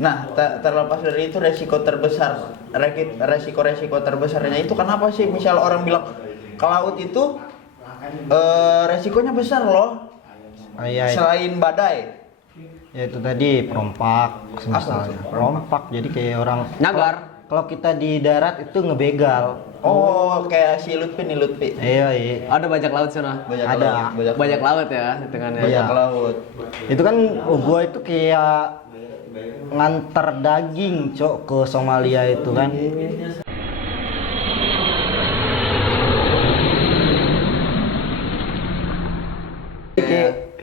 Nah, terlepas dari itu resiko terbesarnya itu kenapa sih misal orang bilang ke laut itu resikonya besar loh. Iya, Selain badai. ya itu tadi perompak misalnya. Perompak jadi kayak orang Nyagar. Kalau kita di darat itu ngebegal. Oh, kayak si Lutfi nih Lutfi. Iya. Ada bajak laut sana. Ada. Bajak laut ya hitungannya. Iya. Bajak laut. Itu kan gua itu kayak nganter daging cok ke Somalia itu kan. Kayak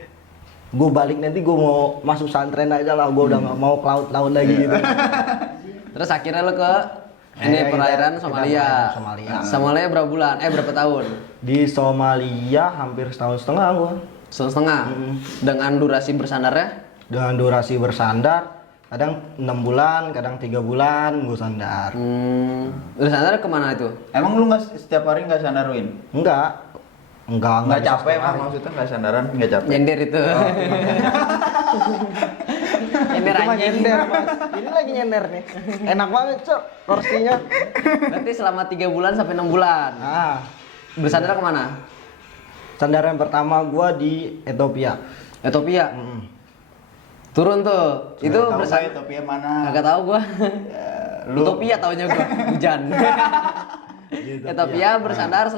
gue balik nanti gue mau masuk santren aja lah, gue udah nggak mau ke laut lagi gitu. Terus akhirnya lo ke ini perairan Somalia. Somalia berapa bulan? Berapa tahun? Di Somalia hampir setahun setengah gue. Setahun setengah. Dengan durasi bersandarnya? Dengan durasi bersandar, kadang 6 bulan, kadang 3 bulan gue sandar. Bersandar kemana itu? Emang lu nggak setiap hari nggak sandaruin? Enggak Nggak bisa capek setiap mah hari. maksudnya nggak sandaran nggak capek. Nyender itu. Nyender Itu mah anjing. nyender, Mas. Ini lagi nyender nih. Enak banget cok porsinya. Berarti selama 3 bulan sampai 6 bulan. Bersandar kemana? Sandaran pertama gue di Ethiopia. Ethiopia. Turun tuh. Itu Tahu nggak bersandar. Ethiopia mana? Agak tahu gua. Lu Utopia taunya gua. Hujan. Ethiopia bersandar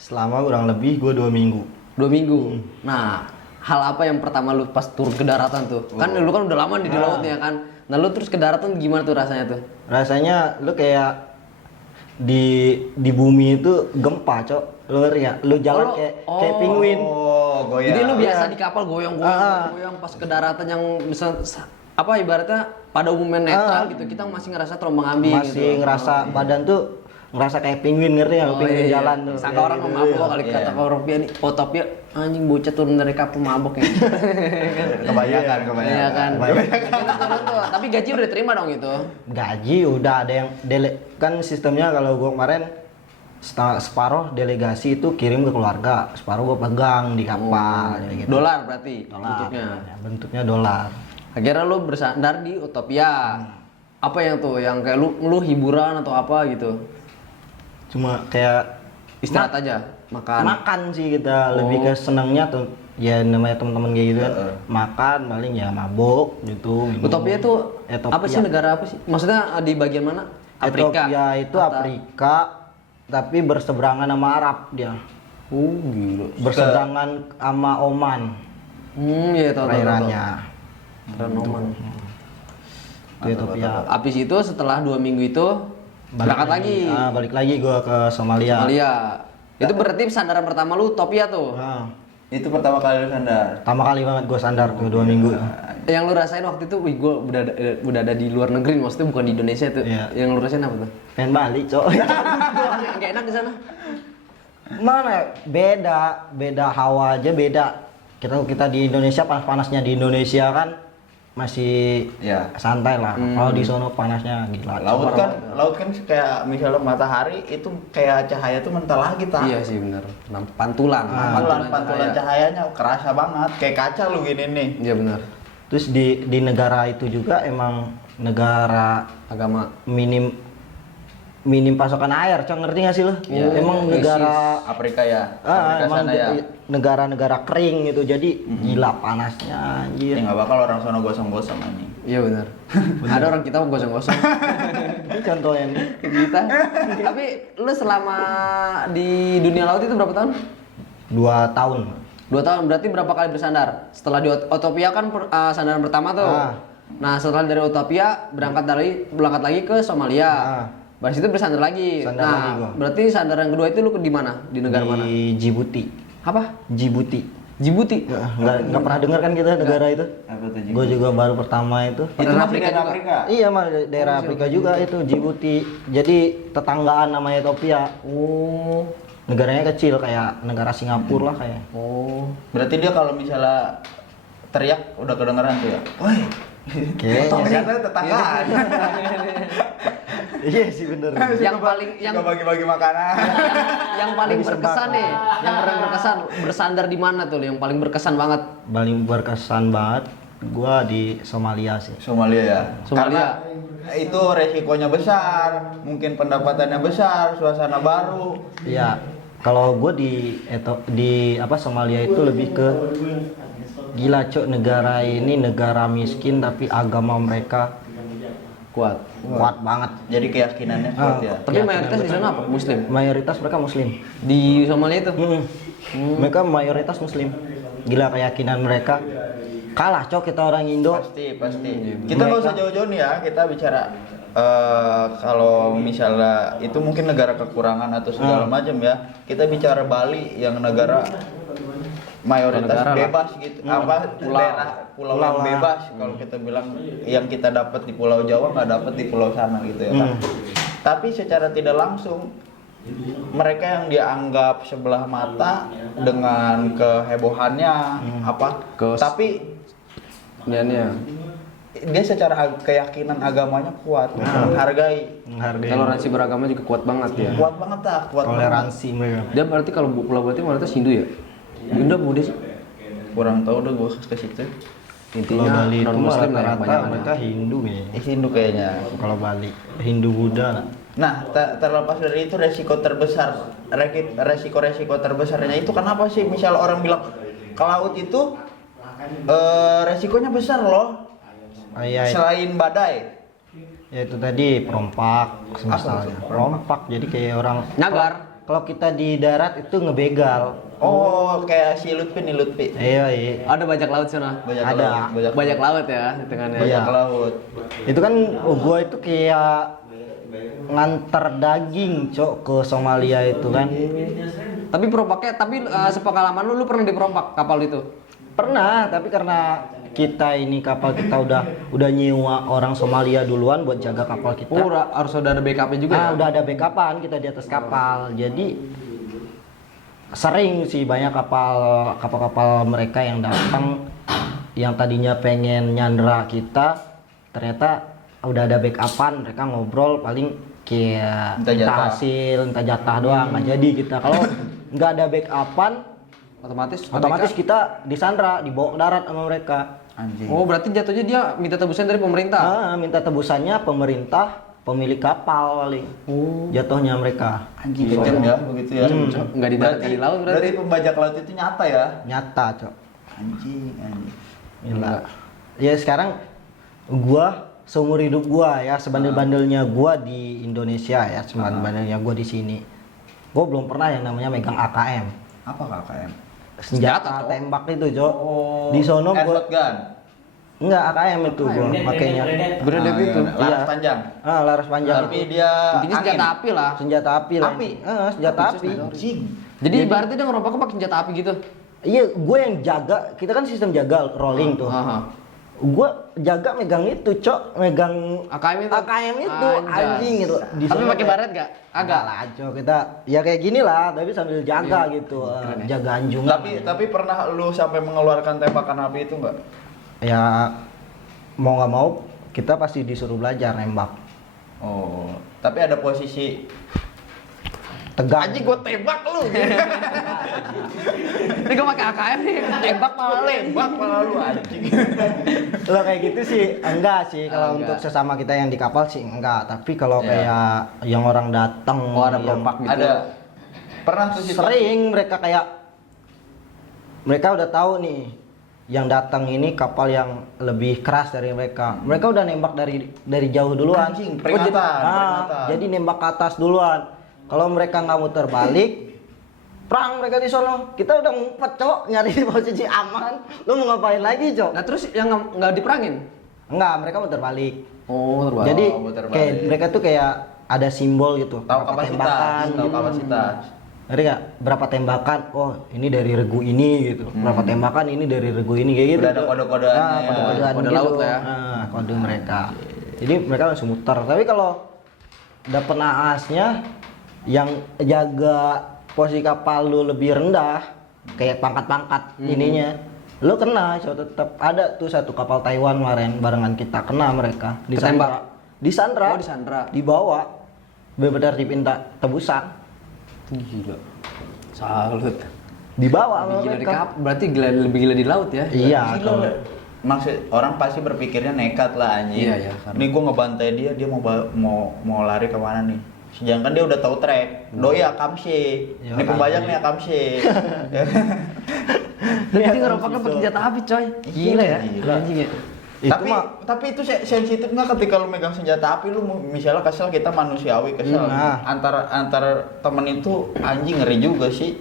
Selama kurang lebih gue 2 minggu. 2 minggu. Nah, hal apa yang pertama lu pas turun ke daratan tuh? Kan lu kan udah lama di lautnya kan. Nah, lu terus ke daratan gimana tuh rasanya tuh? Rasanya lu kayak di bumi itu gempa cok. Lu ngeri ya? Lu jalan kayak penguin. Oh, goyang. Jadi lu biasa di kapal goyang-goyang pas ke daratan yang bisa apa ibaratnya pada umumnya netral gitu. Kita masih ngerasa terombang-ambing gitu. Masih ngerasa badan tuh ngerasa kayak penguin, ngerti ya? Penguin jalan tuh. Sangka orang mau mabok kali kata Utopia nih. Utopia anjing bocah turun dari kapal mabok ya. Kebanyakan. Iya kan. Akhirnya turun tuh. Tapi gaji udah terima dong itu. Gaji udah ada yang kan sistemnya kalau gua kemarin separuh delegasi itu kirim ke keluarga, separuh gua pegang di kapal gitu. Dolar berarti bentuknya. Bentuknya dolar. Akhirnya lu bersandar di Utopia. Apa yang tuh yang kayak lu hiburan atau apa gitu? Cuma kayak Istirahat aja, makan. makan sih kita lebih ke senangnya tuh ya namanya teman-teman kayak gitu kan. Makan paling ya mabuk gitu. minum. Utopia tuh Ethiopia. apa sih, negara apa sih? Maksudnya di bagian mana? Afrika. Ethiopia itu Afrika tapi berseberangan sama Arab dia. Oh gila. Berseberangan sama Oman. Iya tahu. Perairannya. Keren Oman. Itu Ethiopia. Habis itu setelah 2 minggu itu berangkat lagi. Balik lagi gua ke Somalia. Somalia. Itu berarti sandaran pertama lu Utopia tuh. Itu pertama kali lu sandar. Pertama kali banget gua sandar tuh 2 minggu. Yang lu rasain waktu itu, wih gua udah ada di luar negeri, maksudnya bukan di Indonesia tuh. Iya. Yang lu rasain apa tuh? Pengen balik, cok. Gak enak di sana. Mana ya? Beda hawa aja beda. Kita di Indonesia panasnya di Indonesia kan masih Ya. santai lah. Kalau di sono panasnya gila. Laut kan kayak misalnya matahari itu kayak cahaya tuh mental lagi tak. Iya sih benar. Pantulan. Pantulan cahayanya kerasa banget kayak kaca lu gini nih. Iya benar. Terus di negara itu juga emang negara Agama. minim pasokan air, cok, ngerti gak sih lo? Iya, Emang krisis. negara Afrika ya. Afrika emang sana ya. negara-negara kering gitu, jadi gila panasnya Ya anjir. nggak bakal orang sono gosong-gosong ini. Iya benar. Ada orang kita mau gosong-gosong. Ini contohnya nih. Kita. Tapi lu selama di dunia laut itu berapa tahun? 2 tahun. 2 tahun. Berarti berapa kali bersandar? Setelah di Utopia kan sandaran pertama tuh. Nah, setelah dari Utopia berangkat lagi ke Somalia. Dari situ bersandar lagi. Sandar lagi gua. Berarti sandaran kedua itu lu di mana? Di negara mana? Di Djibouti. Apa? Djibouti. Djibouti. Nggak pernah dengar kan kita negara itu? Apa tuh? Gue juga baru pertama itu. Itu masih Afrika dari juga. Afrika. Iya, mah daerah Afrika juga itu Djibouti. Jadi tetanggaan sama Ethiopia. Oh. Negaranya kecil kayak negara Singapura lah kayak. Oh. Berarti dia kalau misalnya teriak udah kedengeran tuh ya. Woi. Ternyata tetanggaan. Iya sih bener. Yang bagi-bagi makanan. yang paling berkesan nih, yang paling berkesan bersandar di mana tuh yang paling berkesan banget? Paling berkesan banget gua di Somalia sih. Somalia ya. Somalia. Karena itu resikonya besar, mungkin pendapatannya besar, suasana baru. Iya. Kalau gua di Somalia itu lebih ke gila cok, negara ini negara miskin tapi agama mereka Kuat. kuat banget. Jadi keyakinannya kuat ya. Tapi mayoritas di sana apa? Muslim. Mayoritas mereka muslim. Di Somalia itu. Mereka mayoritas muslim. Gila keyakinan mereka. Kalah cok kita orang Indo. Pasti. Kita nggak usah jauh-jauh nih ya, kita bicara kalau misalnya itu mungkin negara kekurangan atau segala macam ya. Kita bicara Bali yang negara mayoritas Negara lah. bebas gitu, pulau yang Pulau lah. bebas. Kalau kita bilang yang kita dapat di Pulau Jawa nggak dapat di pulau sana gitu ya kan. Tapi secara tidak langsung mereka yang dianggap sebelah mata dengan kehebohannya tapi Kemudiannya. dia secara keyakinan agamanya kuat, menghargai, Toleransi beragama juga kuat banget ya. kuat banget tak, kuat Toleransi mereka. Dia berarti kalau pulau berarti mayoritas Hindu ya? Hindu apa Buddhis sih? banget. Kurang tahu deh gua ke situ. Kalau Intinya Bali itu non muslim lah yang rata-rata banyak. mereka Hindu kayaknya. Hindu kayaknya. Kalau Bali Hindu Buddha lah. Nah, terlepas dari itu resiko terbesarnya itu kenapa sih? Misal orang bilang ke laut itu resikonya besar loh. Iya, Selain badai. ya itu tadi perompak misalnya. Perompak jadi kayak orang Nyagar. Kalau kita di darat itu ngebegal. Oh, kayak si Lutfi nih, Lutfi. Iya. Ada bajak laut sana. Ada. Bajak laut ya hitungannya. Bajak Iya. laut. Itu kan gua itu kayak nganter daging cok ke Somalia itu kan. Tapi perompaknya, sepengalaman lu pernah diperompak kapal itu? Pernah, tapi karena kita ini kapal kita udah nyewa orang Somalia duluan buat jaga kapal kita. Oh, harus udah ada backupnya juga ya? Udah ada backupan kita di atas kapal. Jadi sering sih banyak kapal-kapal mereka yang datang yang tadinya pengen nyandra kita, ternyata udah ada backupan, mereka ngobrol paling kayak Minta jatah. minta hasil, minta jatah doang, nggak jadi kita. Kalau nggak ada backupan, otomatis kita disandra, dibawa ke darat sama mereka. Anjing. Oh, berarti jatuhnya dia minta tebusan dari pemerintah? Minta tebusannya pemerintah, pemilik kapal paling. Jatuhnya mereka. Anjing kejam ya begitu ya. Nggak di darat, nggak di laut berarti. pembajak laut itu nyata ya. Nyata, Cok. Anjing. Gila. Ya sekarang gua seumur hidup gua ya, sebandel-bandelnya gua di Indonesia ya, sebandel-bandelnya gua di sini. Gua belum pernah yang namanya megang AKM. Apa KKM? Senjata Cok. tembak itu, Cok. Oh. Di sono gua airsoft gun. enggak AKM itu gua makainya. Grenade itu. Laras Iya. panjang. Laras panjang Tapi itu. dia Intinya senjata api lah. Senjata api lah. Api? Senjata api. Anjing. Jadi berarti dia ngerompaknya pakai senjata api gitu? Iya, gue yang jaga. Kita kan sistem jaga rolling tuh. Gue jaga megang itu, Cok. Megang AKM itu? AKM itu, Anjay. anjing itu. Di Tapi sana pakai kayak- baret gak? Agak Agak. lah, Cok. Kita ya kayak gini lah, tapi sambil jaga gitu. Jaga anjungan. Tapi pernah lu sampai mengeluarkan tembakan api itu enggak? Ya mau nggak mau kita pasti disuruh belajar nembak. Oh, tapi ada posisi Tegang. anjing gua tembak lu. Ini gue pakai AKM nih, tembak malah Tembak malah lu anjing. Kalau kayak gitu sih enggak sih, kalau Enggak. untuk sesama kita yang di kapal sih enggak, tapi kalau Iya. kayak yang orang datang Oh, ada yang perompak gitu. Ada pernah tuh situasi sering mereka kayak mereka udah tahu nih yang datang ini kapal yang lebih keras dari mereka. Mereka udah nembak dari jauh duluan. Anjing, Oh, peringatan, peringatan. Jadi nembak ke atas duluan. Kalau mereka nggak muter balik, perang mereka di sono. Kita udah ngumpet, Cok, nyari posisi aman. Lu mau ngapain lagi, Cok? Nah terus yang nggak diperangin? Enggak, mereka muter balik. Oh, terbalik. Jadi muter kayak balik. mereka tuh kayak ada simbol gitu. tahu berapa kapasitas, tembakan tahu gitu. kapasitas. Ngerti nggak? Berapa tembakan? Oh, ini dari regu ini gitu. Berapa tembakan ini dari regu ini kayak gitu. Udah ada kode-kodeannya Nah, ya. kode-kodean Kode gitu. laut lah ya. Nah, kode mereka. Jadi mereka langsung muter. Tapi kalau dapet naasnya yang jaga posisi kapal lu lebih rendah, kayak pangkat-pangkat ininya, lu kena. So, tetap ada tuh satu kapal Taiwan kemarin barengan kita kena mereka. Ketembak? Disandra. Oh, disandra. Dibawa. Benar-benar dipinta tebusan. Gila. Salut. Dibawa sama Lebih gila di mereka. berarti lebih gila di laut ya? Iya, Gila, kalau Le. maksud orang pasti berpikirnya nekat lah anjing. Iya, karena- Nih gua ngebantai dia mau lari kemana nih? Sedangkan dia udah tahu track. Doi akamsi. Ya, Ini pembajak nih akamsi. Dia ngerokoknya pakai senjata api coy. Gila ya. Gila. Anjing ya. Itu tapi mah- tapi itu sensitif nggak ketika lu megang senjata api lu misalnya kesel, kita manusiawi kesel. Nah. Antar temen itu anjing ngeri juga sih.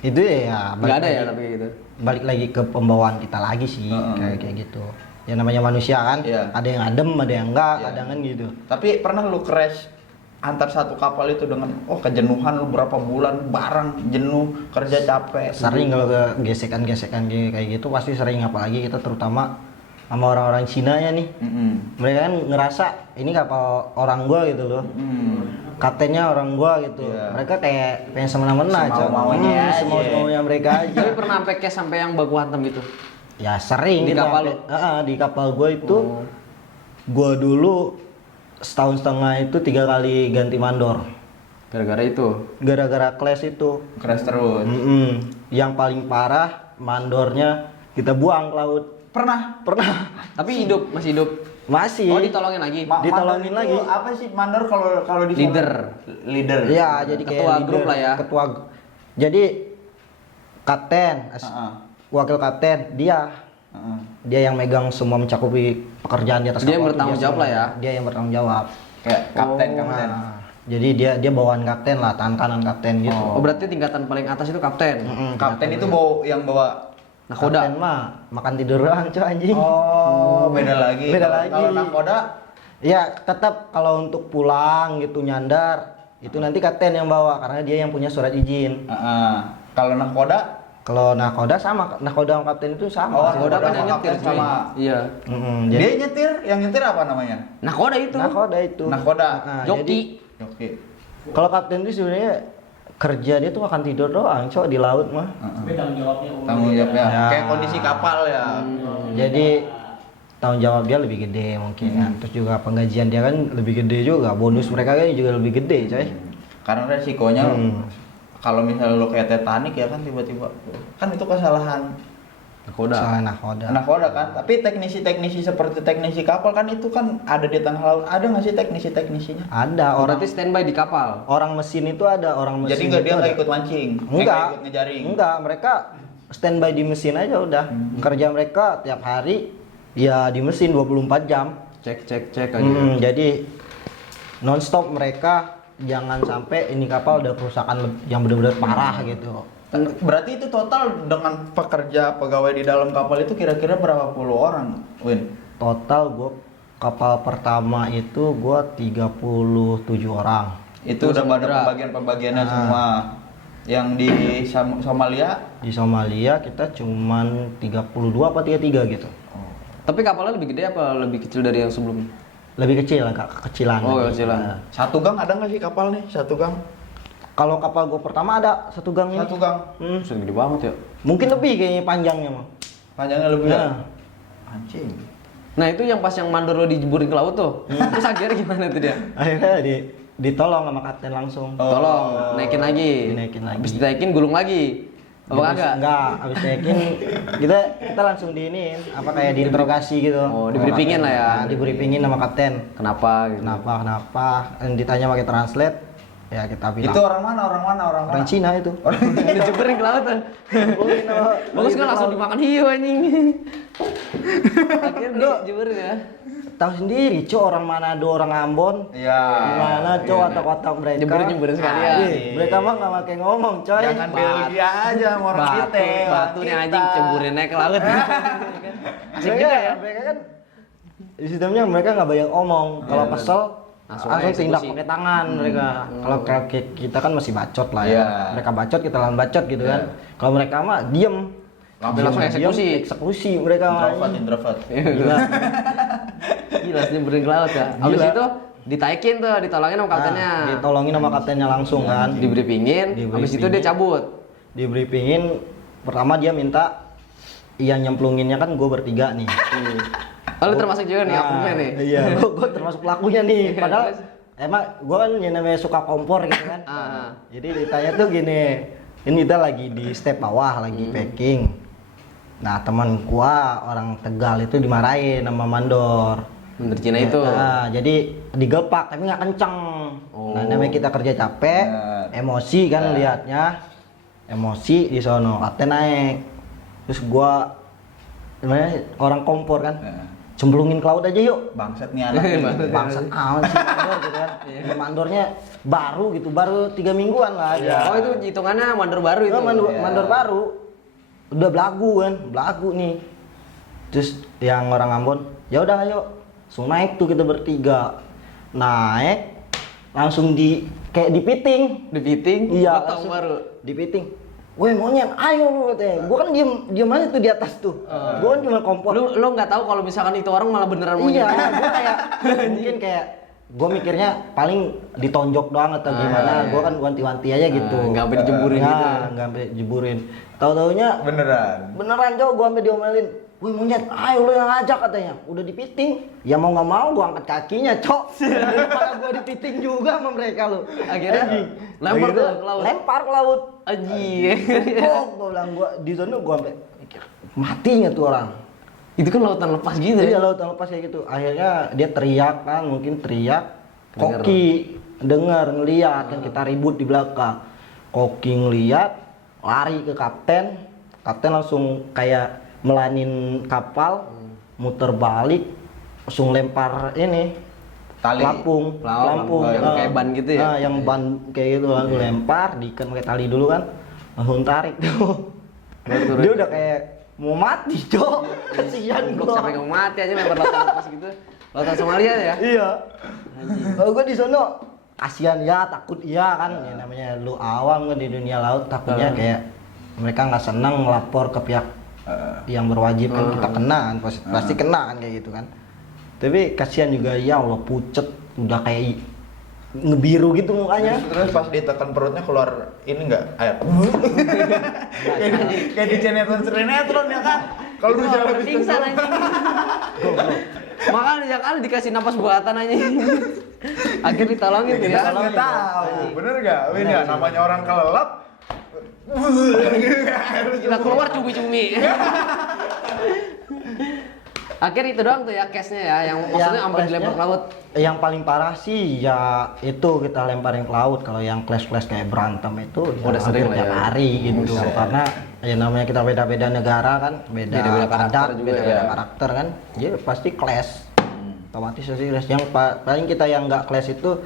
Itu ya Nggak ada ya tapi kayak gitu. balik lagi ke pembawaan kita lagi sih, kayak gitu. Ya namanya manusia kan, Iya. ada yang adem, ada yang enggak, Iya. kadang kan gitu. Tapi pernah lu crash antar satu kapal itu dengan kejenuhan lu berapa bulan bareng jenuh kerja capek. Sering kalau ke gesekan-gesekan kayak gitu pasti sering, apalagi kita terutama sama orang-orang Cina ya nih. Mereka kan ngerasa ini kapal orang gua gitu loh. Kaptennya orang gua gitu. Iya. Mereka kayak pengen semena-mena aja. Semau-maunya aja. Semau-maunya mereka aja. Tapi pernah sampai case sampai yang baku hantam gitu. Ya sering Di gitu, kapal sampai- lu? di kapal gua itu Oh. gua dulu setahun setengah itu 3 kali ganti mandor Gara-gara itu. gara-gara clash itu. Crash terus. Yang paling parah mandornya kita buang ke laut. Pernah. Tapi hidup, masih hidup. Masih. Oh, ditolongin lagi. Ditolongin Mandor itu lagi. apa sih mandor kalau di Leader. Leader. Iya, jadi kayak Ketua leader, grup lah ya. Jadi kapten, Heeh. wakil kapten dia yang megang semua, mencakupi pekerjaan di atas Dia yang kapal itu, bertanggung jawab semua. lah ya. Dia yang bertanggung jawab. Kayak kapten. Nah, jadi dia bawaan kapten lah, tangan kanan kapten gitu. Oh, berarti tingkatan paling atas itu kapten. Kapten itu yang bawa. Nakoda. Kapten mah makan tidur doang coy anjing. Oh, beda lagi. Beda Kalau- lagi. Kalau nakoda Ya tetap kalau untuk pulang gitu nyandar itu nanti kapten yang bawa karena dia yang punya surat izin. kalau nakoda Kalau nakoda sama, nakoda sama kapten itu sama. Oh, Nakoda kan yang kapten nyetir cuy. sama. Iya. Jadi dia nyetir, yang nyetir apa namanya? Nakoda itu. nakoda itu. Nakoda. Nah, Joki. jadi Oke. kalau kapten itu sebenarnya kerja dia tuh makan tidur doang, cok, di laut mah. Tanggung jawabnya Ya. kayak kondisi kapal ya. Jadi tanggung jawab dia lebih gede mungkin kan. Terus juga penggajian dia kan lebih gede juga, bonus mereka kan juga lebih gede, coy. Karena resikonya kalau misalnya lo kayak Titanic ya kan tiba-tiba kan itu kesalahan Nakoda. Soalnya nakoda. nakoda kan. Tapi teknisi-teknisi seperti teknisi kapal kan itu kan ada di tengah laut. Ada nggak sih teknisi-teknisinya? Ada Oh, orang berarti standby di kapal. orang mesin itu ada, orang mesin. Jadi nggak itu dia nggak ada. ikut mancing, Enggak, ikut ngejaring. enggak, mereka standby di mesin aja udah. Kerja mereka tiap hari ya di mesin 24 jam. Cek aja. Jadi nonstop mereka, jangan sampai ini kapal ada kerusakan yang benar-benar parah gitu. Berarti itu total dengan pekerja pegawai di dalam kapal itu kira-kira berapa puluh orang, Win? Total gua kapal pertama itu gua 37 orang. Itu udah pada Samudra. pembagian-pembagiannya semua. Yang di Somalia Di Somalia kita cuman 32 apa 33 gitu. Tapi kapalnya lebih gede apa lebih kecil dari yang sebelumnya? Lebih kecil, agak kekecilan. Oh, lagi. kecilan. Nah, satu gang ada nggak sih kapal nih? Satu gang? kalau kapal gua pertama ada satu gang ini. Satu gang. Sudah gede banget ya. Mungkin lebih kayaknya panjangnya mah. Panjangnya lebih ya? Nah. Anjing. Nah, itu yang pas yang mandor lo dijeburin ke laut tuh. Terus akhirnya gimana tuh dia? Akhirnya ditolong sama kapten langsung. Tolong naikin lagi. Dinaikin lagi. Habis dinaikin gulung lagi. Apa kagak? Enggak, habis naikin kita langsung diinin apa kayak diinterogasi gitu. Oh, di briefingin lah ya. Nah, di briefingin sama kapten. Kenapa gitu? Kenapa? Ditanya pakai translate, ya kita bilang. Itu orang mana? Orang Cina itu. Dijeburin ke laut tuh. Bagus kan langsung dimakan hiu anjing. Akhirnya dijeburin ya. Tahu sendiri, cok, orang Manado, orang Ambon. Iya. Gimana cok watak-watak mereka? Nyemburin sekalian. Mereka mah nggak pakai ngomong, coy. Jangan Belgia aja sama orang kita. Batu nih anjing ceburin naik ke laut. Asik mereka, juga ya. mereka kan di sistemnya mereka nggak banyak omong. Kalau Iya, kesel langsung langsung tindak eksekusi. pakai tangan mereka. Kalau kita kan masih bacot lah ya. Iya. Mereka bacot, kita lawan bacot gitu kan. Kalau mereka mah diem. Langsung eksekusi. Eksekusi mereka mah. Introvert. Gila. Gila nyemburin ke laut ya. Habis Gila. itu ditaikin tuh, ditolongin sama kaptennya. Nah, ditolongin sama kaptennya langsung kan. Di briefingin, habis itu dia cabut. Di briefingin pertama dia minta yang nyemplunginnya kan gue bertiga nih. Oh, lu termasuk juga nih akunya nih. Iya, gue termasuk pelakunya nih. Padahal emang gue kan yang namanya suka kompor gitu kan. Jadi ditanya tuh gini, ini kita lagi di step bawah lagi packing. Nah teman gua orang Tegal itu dimarahin sama mandor. Mandor Cina itu. Nah, jadi digepak tapi nggak kenceng. Nah namanya kita kerja capek, emosi kan lihatnya, emosi di sono, ate naik. Terus gua namanya orang kompor kan, cemplungin ke laut aja yuk. Bangsat nih anak gitu. Bangsat amat sih mandor gitu kan. Mandornya baru gitu, baru 3 mingguan lah aja. Oh itu hitungannya mandor baru itu. Mandor baru. Udah belagu nih. Terus yang orang Ambon, ya udah ayo, langsung naik tuh kita bertiga. Naik langsung kayak dipiting. Dipiting? Iya, Potong langsung baru. dipiting. Woi monyet, ayo lu katanya. Gua kan diem aja tuh di atas tuh. Gua kan cuma kompor. Lu nggak tahu kalau misalkan itu orang malah beneran monyet. Iya, gua kayak mungkin kayak gua mikirnya paling ditonjok doang atau gimana. Gua kan wanti-wanti aja gitu. Nggak sampai dijeburin gitu. Nggak sampai jeburin. Tahu-taunya beneran jauh gua sampai diomelin. Woi monyet, ayo lu yang ngajak katanya. Udah dipiting. Ya mau nggak mau gua angkat kakinya, cok. Daripada gua dipiting juga sama mereka lu. Akhirnya lempar Akhirnya ke laut. Lempar ke laut. Anjir. Gua bilang di sana gua sampai mikir, matinya tuh orang. Itu kan lautan lepas gitu Iya ya. lautan lepas kayak gitu. Akhirnya dia teriak kan, mungkin teriak. Koki dengar ngeliat kan kita ribut di belakang. Koki ngeliat, lari ke kapten. Kapten langsung kayak melanin kapal, muter balik, langsung lempar ini Tali. pelampung. Yang kayak ban gitu ya? Yang ban kayak gitu langsung lempar, diikat pakai tali dulu kan, langsung tarik tuh. Dia udah kayak mau mati, Cok. Kasihan Blok gua. sampai nggak mati aja lempar lautan lepas gitu. Lautan Somalia ya? Iya. Kalau gua di sono kasihan ya, takut iya kan. Ya, namanya lu awam kan di dunia laut, takutnya kayak mereka nggak senang ngelapor ke pihak yang berwajib kan, kita kena kan, pasti kena kan kayak gitu kan. Tapi kasihan juga, ya Allah pucet, udah kayak ngebiru gitu mukanya. Terus pas ditekan perutnya keluar ini enggak air. Kayak di sinetron ya kan. Kalau lu jalan habis Pingsan anjing. Makanya kali dikasih napas buatan anjing. Akhirnya ditolongin tuh ya. nggak tahu. Bener enggak? Ini ya namanya orang kelelap. Kita keluar cumi-cumi. Akhir itu doang tuh ya case-nya ya, yang maksudnya sampai dilempar ke laut. Yang paling parah sih ya itu kita lemparin ke laut. Kalau yang clash kayak berantem itu ya Udah sering hampir lah tiap ya. hari gitu. Karena ya namanya kita beda-beda negara kan, Beda-beda karakter adat, juga beda-beda ya. karakter kan. Jadi pasti clash. Otomatis pasti clash. Yang paling kita yang nggak clash itu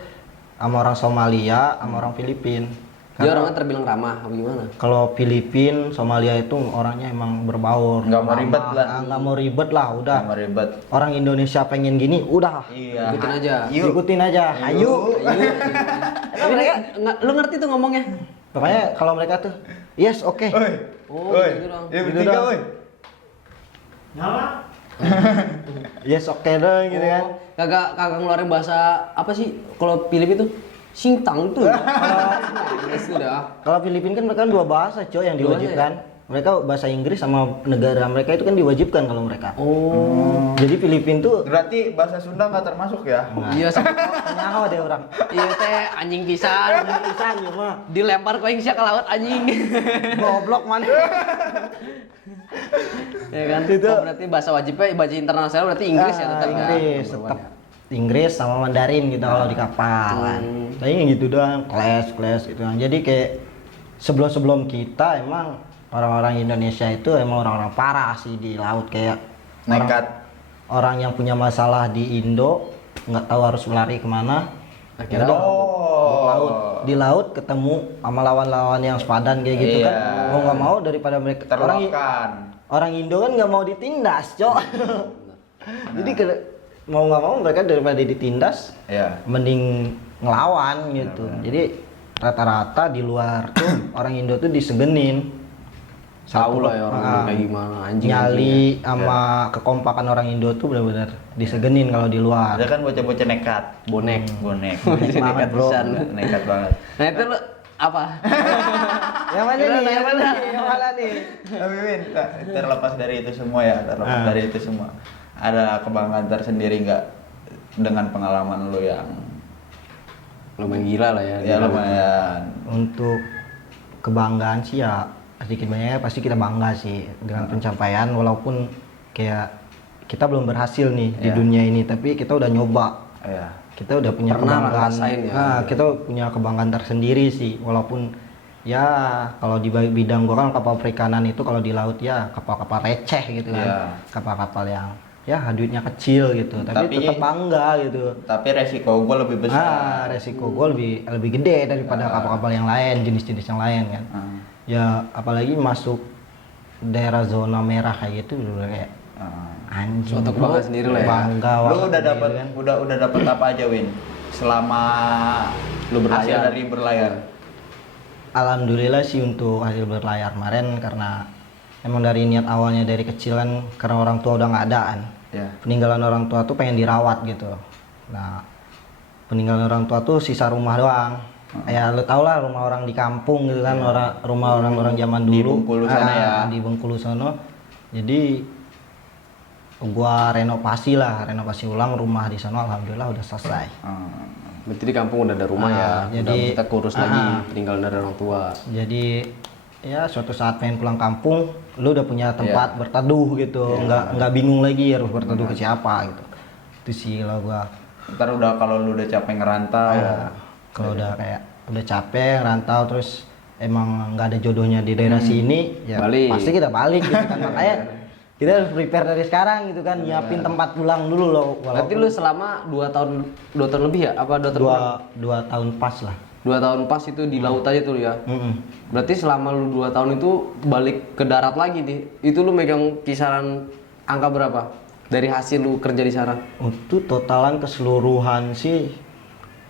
sama orang Somalia, sama orang Filipina. Dia orangnya terbilang ramah apa gimana? Kalau Filipina, Somalia itu orangnya emang berbaur. Nggak mau ramah. ribet lah. Nggak mau ribet lah, udah. Sama ribet. Orang Indonesia pengen gini, udah. Iya. Ikutin aja. Yuk. Ikutin aja. Ayo. Mereka lu ngerti tuh ngomongnya? Pokoknya kalau mereka tuh, yes, oke. Oi. Oh, Oi. gitu dong. Ya Gitu bertiga, dong. oi. Yes, oke dong gitu kan. Kagak ngeluarin bahasa apa sih kalau Filipina itu? Singtang tuh. Itu dah. Kalau Filipina kan mereka kan 2 bahasa, coy, yang diwajibkan. Mereka bahasa Inggris sama negara mereka itu kan diwajibkan kalau mereka. Oh. Jadi Filipina tuh Berarti bahasa Sunda nggak termasuk ya? Iya sama. nyawa deh orang. Iya teh anjing pisan. Pisan ya mah. Dilempar ke ke laut anjing. Goblok man. Ya kan? Itu. Oh, berarti bahasa wajibnya bahasa internasional berarti Inggris ya tetap kan? Inggris tetap. Inggris sama Mandarin gitu kalau di kapal kan. Tapi gitu doang, clash gitu kan. Jadi kayak sebelum kita emang orang-orang Indonesia itu emang orang-orang parah sih di laut, kayak Nekat. orang yang punya masalah di Indo nggak tahu harus lari kemana. Akhirnya Udah, di laut ketemu sama lawan-lawan yang sepadan kayak gitu Iya. kan. Mau nggak mau daripada mereka Terluapkan. orang Indo kan nggak mau ditindas, cok. Jadi mau nggak mau mereka daripada ditindas, Iya. mending ngelawan gitu. Jadi rata-rata di luar tuh orang Indo tuh disegenin. tahu lah ya orang kayak gimana anjing. Nyali sama kekompakan orang Indo tuh benar-benar disegenin kalau di luar. Ada kan bocah-bocah nekat. Bonek. Bonek. Semangat, bro. pisan. Nekat banget. Nah itu lu apa? Yang mana nih? Gimana, Yang mana gimana? nih? Yang mana nih? Tapi Win, terlepas dari itu semua ya, terlepas dari itu semua. Ada kebanggaan tersendiri nggak dengan pengalaman lu yang Lumayan gila lah ya. ya lumayan. Untuk kebanggaan sih ya sedikit banyaknya pasti kita bangga sih dengan pencapaian, walaupun kayak kita belum berhasil nih di dunia ini, tapi kita udah nyoba. Kita udah punya Pernah kebanggaan. ngerasain ya. Nah, kita punya kebanggaan tersendiri sih, walaupun ya kalau di bidang gua kan kapal perikanan itu kalau di laut ya kapal-kapal receh gitu kan. Kapal-kapal yang ya duitnya kecil gitu, tapi tetap bangga gitu. Tapi resiko gue lebih besar. Resiko gue lebih gede daripada kapal-kapal yang lain, jenis-jenis yang lain kan. Ya apalagi masuk daerah zona merah kayak gitu udah kayak anjing. Suatu kebanggaan sendiri lah ya. Bangga. Lu udah dapat udah dapat apa aja, Win? Selama lu hasil dari berlayar. Alhamdulillah sih untuk hasil berlayar kemarin, karena emang dari niat awalnya dari kecil kan, karena orang tua udah nggak ada kan. Peninggalan orang tua tuh pengen dirawat gitu. Nah, peninggalan orang tua tuh sisa rumah doang. Ya lu tau lah rumah orang di kampung gitu kan, rumah orang-orang zaman dulu. Di Bengkulu sana ya. Di Bengkulu sana. Jadi gua renovasi ulang rumah di sana, alhamdulillah udah selesai. Berarti di kampung udah ada rumah ya. Jadi udah kita kurus lagi peninggalan dari orang tua. Jadi ya suatu saat pengen pulang kampung, lu udah punya tempat berteduh gitu, nggak bingung lagi harus berteduh ke siapa gitu. Itu sih kalau gua. Ntar udah kalau lu udah capek ngerantau, kalau udah kayak udah capek ngerantau terus emang nggak ada jodohnya di daerah sini, ya balik. pasti kita balik gitu kan. Makanya kita harus prepare dari sekarang gitu kan, nyiapin tempat pulang dulu loh. Berarti lu selama 2 tahun lebih ya? Apa 2 tahun? 2 tahun pas lah. 2 tahun pas itu di laut aja tuh ya. Berarti selama lu 2 tahun itu balik ke darat lagi nih. Itu lu megang kisaran angka berapa? Dari hasil lu kerja di sana? Untuk totalan keseluruhan sih,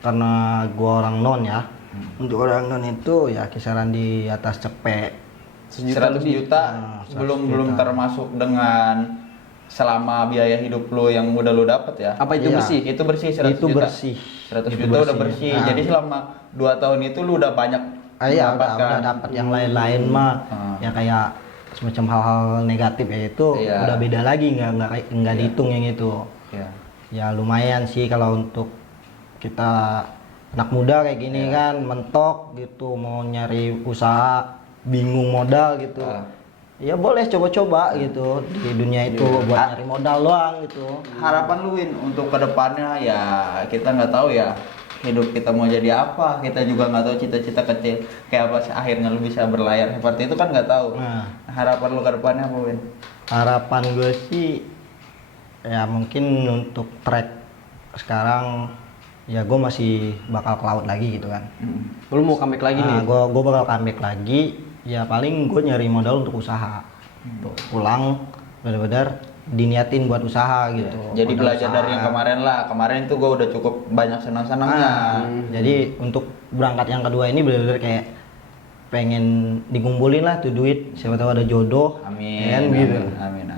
karena gua orang non ya. Untuk orang non itu ya kisaran di atas cepek. 100 juta belum termasuk dengan selama biaya hidup lu yang udah lu dapet ya. Apa itu bersih? Itu bersih 100 Itu juta. bersih. 100 juta udah bersih. Jadi selama 2 tahun itu lu udah banyak Iya, mendapatkan. udah dapat yang lain-lain mah. Ya kayak semacam hal-hal negatif ya itu udah beda lagi, nggak dihitung yang itu. Ya lumayan sih kalau untuk kita anak muda kayak gini kan, mentok gitu mau nyari usaha, bingung modal gitu. Ya boleh coba-coba gitu di dunia itu buat nyari modal doang gitu. Harapan lu, Win, untuk kedepannya ya kita nggak tahu ya hidup kita mau jadi apa, kita juga nggak tahu cita-cita kecil kayak apa akhirnya lu bisa berlayar seperti itu kan nggak tahu. Harapan lu kedepannya apa, Win? Harapan gue sih ya mungkin untuk track sekarang ya gue masih bakal ke laut lagi gitu kan. Lu mau comeback lagi nih? Gue bakal comeback lagi. Ya paling gue nyari modal untuk usaha. Pulang benar-benar diniatin buat usaha gitu. Jadi Modal belajar usaha. dari yang kemarin lah. Kemarin tuh gue udah cukup banyak senang-senangnya. Jadi untuk berangkat yang kedua ini benar-benar kayak pengen dikumpulin lah tuh duit. Siapa tahu ada jodoh. Amin. Kan gitu. Amin.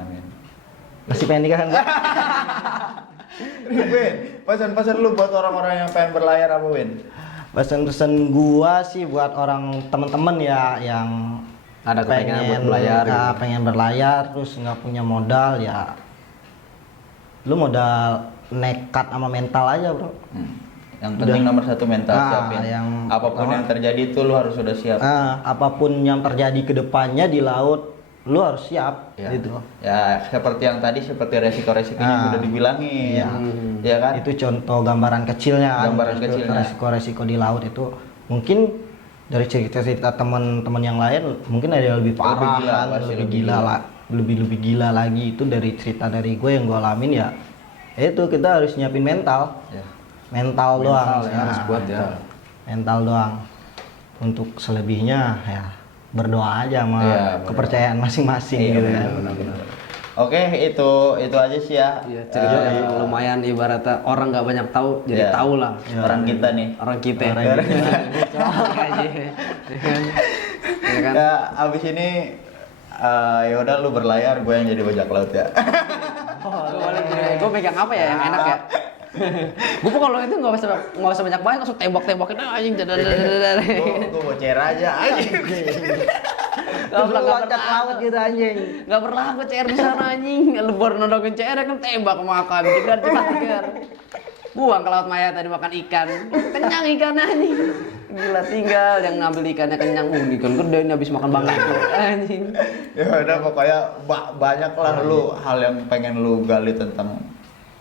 Masih pengen nikah kan? Win, pesan-pesan lu buat orang-orang yang pengen berlayar apa, Win? Pesan-pesan gua sih buat orang temen-temen ya yang Ada kepengen buat berlayar gitu. pengen berlayar terus nggak punya modal, ya lu modal nekat sama mental aja bro. Yang penting nomor 1 mental siapin. yang Apapun yang terjadi itu lu harus sudah siap. apapun yang terjadi ke depannya di laut lu harus siap gitu. Ya seperti yang tadi, seperti resiko-resikonya udah dibilangin. Ya kan? Itu contoh gambaran kecilnya. Gambaran kecilnya. Resiko-resiko di laut itu mungkin dari cerita-cerita teman-teman yang lain mungkin ada yang lebih parah, lebih gila lagi. Itu dari cerita dari gue yang gue alamin ya. Itu kita harus nyiapin mental. Mental doang. Harus kuat ya. Mental doang. Untuk selebihnya ya berdoa aja sama kepercayaan masing-masing gitu kan. Oke, itu aja sih ya. Cerita yang lumayan ibaratnya orang nggak banyak tahu jadi tahu lah. Orang kita nih. Orang kita. Ya kan? Ya abis ini ya udah lu berlayar, gue yang jadi bajak laut ya. Gue megang apa ya yang enak ya? Gue kalau itu nggak usah banyak langsung tembak-tembakin anjing. Gue bocer aja anjing. Gak loncat laut gitu anjing. Gak berlaku CR di sana anjing. Lu baru nodongin CR kan tembak makan. Cegar. Buang ke laut maya tadi makan ikan. Kenyang ikan anjing. Gila tinggal yang ngambil ikannya kenyang ikan gede ini habis makan banget tuh. Anjing. Ya udah pokoknya banyak lah lu hal yang pengen lu gali tentang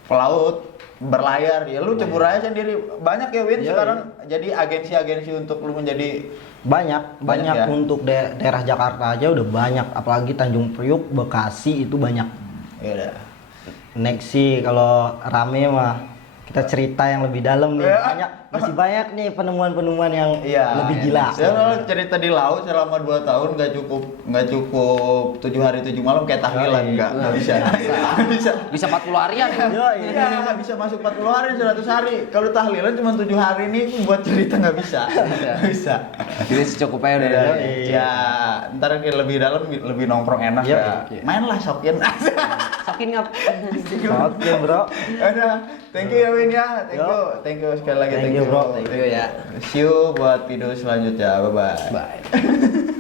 pelaut berlayar ya lu cebur aja sendiri banyak ya Win Iya, sekarang jadi agensi-agensi untuk lu menjadi Banyak Banyak ya? untuk daerah Jakarta aja udah banyak, apalagi Tanjung Priuk, Bekasi itu banyak. ya udah Next sih kalau rame mah kita cerita yang lebih dalam nih. Masih banyak nih penemuan-penemuan yang lebih gila. Saya kalau cerita di laut selama 2 tahun nggak cukup 7 hari 7 malam kayak tahlilan nggak bisa. Nggak bisa. Bisa 40 harian. Iya, nggak bisa masuk 40 hari 100 hari. Kalau tahlilan cuma 7 hari ini buat cerita nggak bisa. Nggak bisa. Jadi secukupnya udah. Ya, ntar kayak lebih dalam lebih nongkrong enak Iya, ya. iya. Main lah sokin. Sakin ngap. Oke, Bro. Udah, thank you ya Win ya. Thank you sekali lagi. Thank you, bro. Thank you ya. See you buat video selanjutnya. Bye bye. Bye.